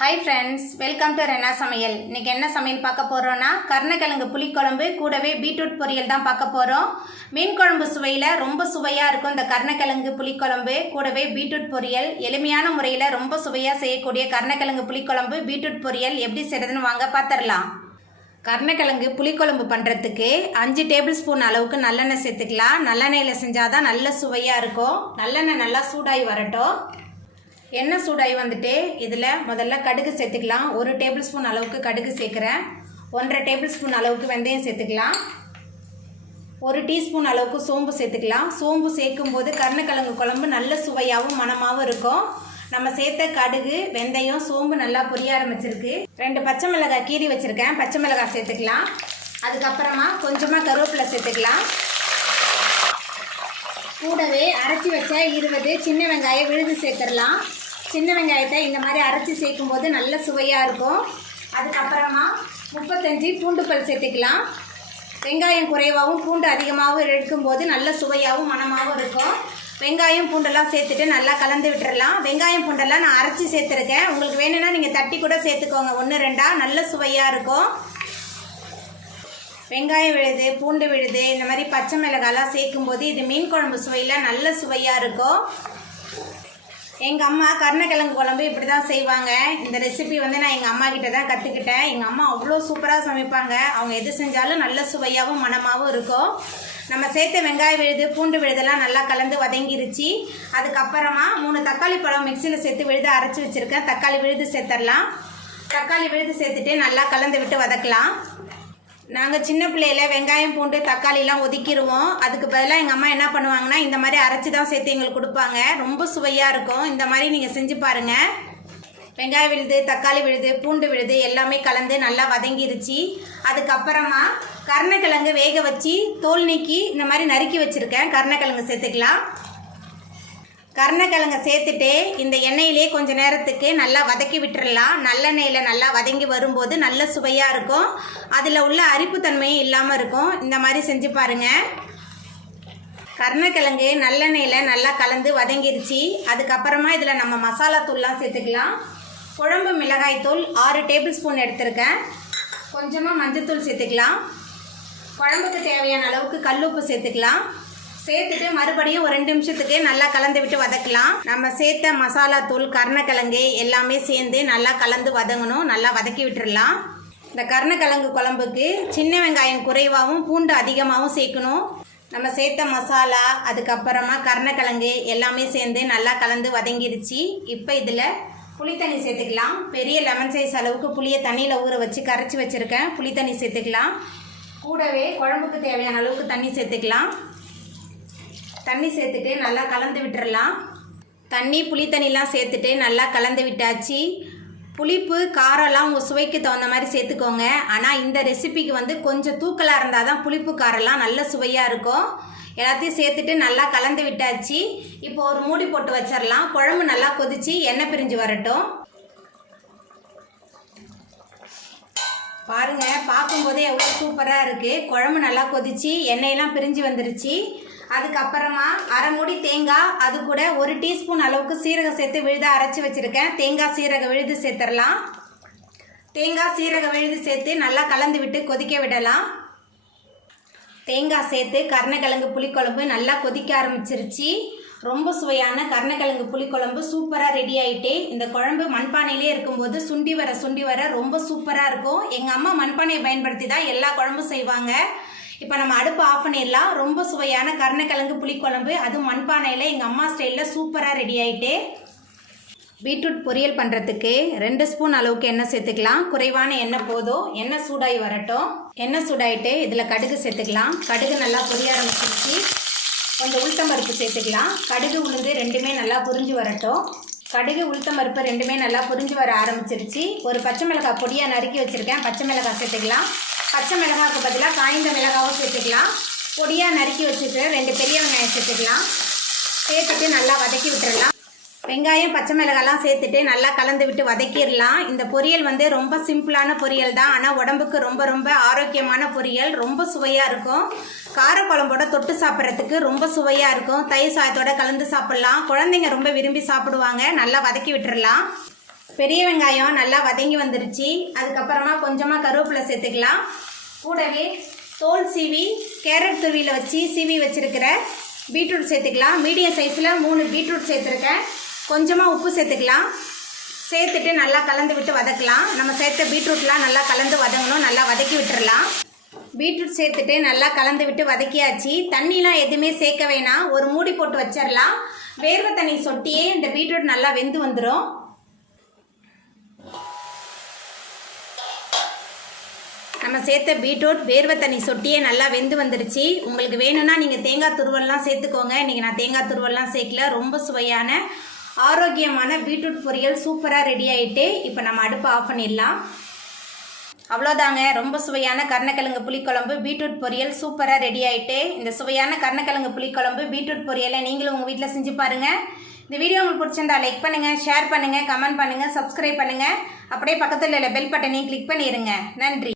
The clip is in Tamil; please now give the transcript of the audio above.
Hi friends, welcome to Renna சமையல். இன்றைக்கி என்ன சமையல் பார்க்க போகிறோன்னா கருணக்கிழங்கு புளிக்குழம்பு கூடவே பீட்ரூட் பொரியல் தான் பார்க்க போகிறோம். மீன் குழம்பு சுவையில் ரொம்ப சுவையாக இருக்கும் இந்த கருணக்கிழங்கு புளிக்குழம்பு கூடவே பீட்ரூட் பொரியல். எளிமையான முறையில் ரொம்ப சுவையாக செய்யக்கூடிய கருணக்கிழங்கு புளிக்குழம்பு பீட்ரூட் பொரியல் எப்படி செய்கிறதுன்னு வாங்க பார்த்துடலாம். கருணக்கிழங்கு புளிக்குழம்பு பண்ணுறதுக்கு 5 டேபிள் ஸ்பூன் அளவுக்கு நல்லெண்ணெய் சேர்த்துக்கலாம். நல்லெண்ணெயில் செஞ்சால் தான் நல்ல சுவையாக இருக்கும். நல்லெண்ணெய் நல்லா சூடாகி வரட்டும். எண்ணெய் சூடாகி வந்துட்டு இதில் முதல்ல கடுகு சேர்த்துக்கலாம். 1 டேபிள் ஸ்பூன் அளவுக்கு கடுகு சேர்க்குறேன். 1.5 டேபிள் ஸ்பூன் அளவுக்கு வெந்தயம் சேர்த்துக்கலாம். 1 டீஸ்பூன் அளவுக்கு சோம்பு சேர்த்துக்கலாம். சோம்பு சேர்க்கும் போது கருணக்கிழங்கு குழம்பு நல்ல சுவையாகவும் மணமாகவும் இருக்கும். நம்ம சேர்த்த கடுகு வெந்தயம் சோம்பு நல்லா பொரிய ஆரம்பிச்சிருக்கு. 2 பச்சை மிளகாய் கீறி வச்சுருக்கேன். பச்சை மிளகாய் சேர்த்துக்கலாம். அதுக்கப்புறமா கொஞ்சமாக கருவேப்பிலை சேர்த்துக்கலாம். கூடவே அரைச்சி வச்ச 20 சின்ன வெங்காயம் விழுது சேர்த்துடலாம். சின்ன வெங்காயத்தை இந்த மாதிரி அரைச்சி சேர்க்கும் போது நல்ல சுவையாக இருக்கும். அதுக்கப்புறமா 35 பூண்டு பல் சேர்த்துக்கலாம். வெங்காயம் குறைவாகவும் பூண்டு அதிகமாகவும் எடுக்கும்போது நல்ல சுவையாகவும் மணமாகவும் இருக்கும். வெங்காயம் பூண்டெல்லாம் சேர்த்துட்டு நல்லா கலந்து விட்டுறலாம். வெங்காயம் பூண்டெல்லாம் நான் அரைச்சி சேர்த்துருக்கேன். உங்களுக்கு வேணும்னா நீங்கள் தட்டி கூட சேர்த்துக்கோங்க. 1-2 நல்ல சுவையாக இருக்கும். வெங்காயம் விழுது பூண்டு விழுது இந்த மாதிரி பச்சை மிளகாலாம் சேர்க்கும்போது இது மீன் குழம்பு சுவையில் நல்ல சுவையாக இருக்கும். எங்கள் அம்மா கருணக்கிழங்கு குழம்பு இப்படி தான் செய்வாங்க. இந்த ரெசிபி நான் எங்கள் அம்மா கிட்ட தான் கற்றுக்கிட்டேன். எங்கள் அம்மா அவ்வளோ சூப்பராக சமைப்பாங்க. அவங்க எது செஞ்சாலும் நல்ல சுவையாகவும் மணமாகவும் இருக்கும். நம்ம சேர்த்த வெங்காயம் விழுது பூண்டு விழுதெல்லாம் நல்லா கலந்து வதங்கிருச்சு. அதுக்கப்புறமா 3 தக்காளி பழம் மிக்சியில் சேர்த்து விழுது அரைச்சி வச்சுருக்கேன். தக்காளி விழுது சேர்த்துடலாம். தக்காளி விழுது சேர்த்துட்டு நல்லா கலந்து விட்டு வதக்கலாம். நாங்கள் சின்ன பிள்ளையில் வெங்காயம் பூண்டு தக்காளிலாம் ஒதுக்கிடுவோம். அதுக்கு பதிலாக எங்கள் அம்மா என்ன பண்ணுவாங்கன்னா இந்த மாதிரி அரைச்சி தான் சேர்த்து எங்களுக்கு கொடுப்பாங்க. ரொம்ப சுவையாக இருக்கும். இந்த மாதிரி நீங்கள் செஞ்சு பாருங்கள். வெங்காயம் விழுது தக்காளி விழுது பூண்டு விழுது எல்லாமே கலந்து நல்லா வதங்கிருச்சு. அதுக்கப்புறமா கருணக்கிழங்கு வேக வச்சு தோல் நீக்கி இந்த மாதிரி நறுக்கி வச்சுருக்கேன். கருணக்கிழங்கு சேர்த்துக்கலாம். கருணக்கிழங்கை சேர்த்துட்டு இந்த எண்ணெயிலே கொஞ்சம் நேரத்துக்கு நல்லா வதக்கி விட்டுறலாம். நல்லெண்ணெயில் நல்லா வதங்கி வரும்போது நல்ல சுவையாக இருக்கும். அதில் உள்ள அரிப்புத்தன்மையும் இல்லாமல் இருக்கும். இந்த மாதிரி செஞ்சு பாருங்கள். கருணக்கிழங்கு நல்லெண்ணெயில் நல்லா கலந்து வதங்கிருச்சு. அதுக்கப்புறமா இதில் நம்ம மசாலா தூள்லாம் சேர்த்துக்கலாம். குழம்பு மிளகாய் தூள் 6 டேபிள் ஸ்பூன் எடுத்திருக்கேன். கொஞ்சமாக மஞ்சள் சேர்த்துக்கலாம். குழம்புக்கு தேவையான அளவுக்கு கல்லுப்பு சேர்த்துக்கலாம். சேர்த்துட்டு மறுபடியும் ஒரு 2 நிமிஷத்துக்கு நல்லா கலந்து விட்டு வதக்கலாம். நம்ம சேர்த்த மசாலா தூள் கருணக்கிழங்கு எல்லாமே சேர்ந்து நல்லா கலந்து வதங்கணும். நல்லா வதக்கி விட்டுடலாம். இந்த கருணக்கிழங்கு குழம்புக்கு சின்ன வெங்காயம் குறைவாகவும் பூண்டு அதிகமாகவும் சேர்க்கணும். நம்ம சேர்த்த மசாலா அதுக்கப்புறமா கருணக்கிழங்கு எல்லாமே சேர்ந்து நல்லா கலந்து வதங்கிருச்சு. இப்போ இதில் புளித்தண்ணி சேர்த்துக்கலாம். பெரிய லெமன் சைஸ் அளவுக்கு புளியை தண்ணியில் ஊற வச்சு கரைச்சி வச்சுருக்கேன். புளித்தண்ணி சேர்த்துக்கலாம். கூடவே குழம்புக்கு தேவையான அளவுக்கு தண்ணி சேர்த்துக்கலாம். தண்ணி சேர்த்துட்டு நல்லா கலந்து விட்டுறலாம். தண்ணி புளித்தண்ணிலாம் சேர்த்துட்டு நல்லா கலந்து விட்டாச்சு. புளிப்பு காரம்லாம் உங்கள் சுவைக்கு தகுந்த மாதிரி சேர்த்துக்கோங்க. ஆனால் இந்த ரெசிபிக்கு கொஞ்சம் தூக்கலாக இருந்தால் தான் புளிப்பு காரம்லாம் நல்ல சுவையாக இருக்கும். எல்லாத்தையும் சேர்த்துட்டு நல்லா கலந்து விட்டாச்சு. இப்போ ஒரு மூடி போட்டு வச்சிடலாம். குழம்பு நல்லா கொதிச்சு எண்ணெய் பிரிஞ்சு வரட்டும். பாருங்கள், பார்க்கும்போதே எவ்வளோ சூப்பராக இருக்குது. குழம்பு நல்லா கொதிச்சு எண்ணெயெல்லாம் பிரிஞ்சு வந்துருச்சு. அதுக்கப்புறமா அரை மூடி தேங்காய், அது கூட 1 டீஸ்பூன் அளவுக்கு சீரகம் சேர்த்து விழுத அரைச்சி வச்சுருக்கேன். தேங்காய் சீரக விழுது சேர்த்துடலாம். தேங்காய் சீரக விழுது சேர்த்து நல்லா கலந்து விட்டு கொதிக்க விடலாம். தேங்காய் சேர்த்து கருணக்கிழங்கு புளிக்குழம்பு நல்லா கொதிக்க ஆரம்பிச்சிருச்சு. ரொம்ப சுவையான கருணக்கிழங்கு புளிக்குழம்பு சூப்பராக ரெடி ஆகிட்டு. இந்த குழம்பு மண்பானையிலே இருக்கும்போது சுண்டி வர ரொம்ப சூப்பராக இருக்கும். எங்கள் அம்மா மண்பானையை பயன்படுத்தி தான் எல்லா குழம்பும் செய்வாங்க. இப்போ நம்ம அடுப்பு ஆஃப் பண்ணிடலாம். ரொம்ப சுவையான கருணக்கிழங்கு புளிக்குழம்பு அதுவும் மண்பானையில் எங்கள் அம்மா ஸ்டைலில் சூப்பராக ரெடி ஆகிட்டு. பீட்ரூட் பொரியல் பண்ணுறதுக்கு 2 ஸ்பூன் அளவுக்கு எண்ணெய் சேர்த்துக்கலாம். குறைவான எண்ணெய் போதும். எண்ணெய் சூடாகி வரட்டும். எண்ணெய் சூடாகிட்டு இதில் கடுகு சேர்த்துக்கலாம். கடுகு நல்லா பொரிய ஆரம்பிச்சிருச்சு. கொஞ்சம் உளுத்தம்பருப்பு சேர்த்துக்கலாம். கடுகு உளுந்து ரெண்டுமே நல்லா புரிஞ்சு வரட்டும். கடுகு உளுத்தம்பருப்பு ரெண்டுமே நல்லா புரிஞ்சு வர ஆரம்பிச்சிருச்சு. ஒரு பச்சை மிளகாய் பொடியாக நறுக்கி வச்சுருக்கேன். பச்சை மிளகாய் சேர்த்துக்கலாம். பச்சை மிளகாய்க்கு பதிலாக காய்ந்த மிளகாவும் சேர்த்துக்கலாம். பொடியாக நறுக்கி வச்சுட்டு 2 பெரிய வெங்காயம் சேர்த்துக்கலாம். சேர்த்துட்டு நல்லா வதக்கி விட்டுடலாம். வெங்காயம் பச்சை மிளகாலாம் சேர்த்துட்டு நல்லா கலந்து விட்டு வதக்கிடலாம். இந்த பொரியல் ரொம்ப சிம்பிளான பொரியல் தான். ஆனால் உடம்புக்கு ரொம்ப ரொம்ப ஆரோக்கியமான பொரியல். ரொம்ப சுவையாக இருக்கும். காரக்குழம்போட தொட்டு சாப்பிட்றதுக்கு ரொம்ப சுவையாக இருக்கும். தயிர் சாதத்தோட கலந்து சாப்பிட்லாம். குழந்தைங்க ரொம்ப விரும்பி சாப்பிடுவாங்க. நல்லா வதக்கி விட்டுடலாம். பெரிய வெங்காயம் நல்லா வதங்கி வந்துருச்சு. அதுக்கப்புறமா கொஞ்சமாக கருவேப்பிலை சேர்த்துக்கலாம். கூடவே தோல் சீவி கேரட் துருவியில் வச்சு சீவி வச்சுருக்கிற பீட்ரூட் சேர்த்துக்கலாம். மீடியம் சைஸில் 3 பீட்ரூட் சேர்த்துருக்கேன். கொஞ்சமாக உப்பு சேர்த்துக்கலாம். சேர்த்துட்டு நல்லா கலந்து விட்டு வதக்கலாம். நம்ம சேர்த்த பீட்ரூட்லாம் நல்லா கலந்து வதங்கணும். நல்லா வதக்கி விட்டுறலாம். பீட்ரூட் சேர்த்துட்டு நல்லா கலந்து விட்டு வதக்கியாச்சு. தண்ணிலாம் எதுவுமே சேர்க்க வேணாம். ஒரு மூடி போட்டு வச்சிடலாம். வேர்வை தண்ணி சொட்டியே இந்த பீட்ரூட் நல்லா வெந்து வந்துடும். நம்ம சேர்த்த பீட்ரூட் வேர்வை தண்ணி சொட்டியே நல்லா வெந்து வந்துருச்சு. உங்களுக்கு வேணும்னா நீங்கள் தேங்காய் துருவல்லாம் சேர்த்துக்கோங்க. இன்றைக்கி நான் தேங்காய் துருவல்லாம் சேர்க்கல. ரொம்ப சுவையான ஆரோக்கியமான பீட்ரூட் பொரியல் சூப்பராக ரெடி ஆகிட்டு இப்போ நம்ம அடுப்பை ஆஃப் பண்ணிடலாம். அவ்வளோதாங்க, ரொம்ப சுவையான கருணக்கிழங்கு புளிக்குழம்பு பீட்ரூட் பொரியல் சூப்பராக ரெடி ஆகிட்டு. இந்த சுவையான கருணக்கிழங்கு புளிக்குழம்பு பீட்ரூட் பொரியலை நீங்களும் உங்கள் வீட்டில் செஞ்சு பாருங்கள். இந்த வீடியோ உங்களுக்கு பிடிச்சிருந்தா லைக் பண்ணுங்கள், ஷேர் பண்ணுங்கள், கமெண்ட் பண்ணுங்கள், சப்ஸ்கிரைப் பண்ணுங்கள். அப்படியே பக்கத்தில் உள்ள பெல் பட்டனையும் கிளிக் பண்ணிடுங்க. நன்றி.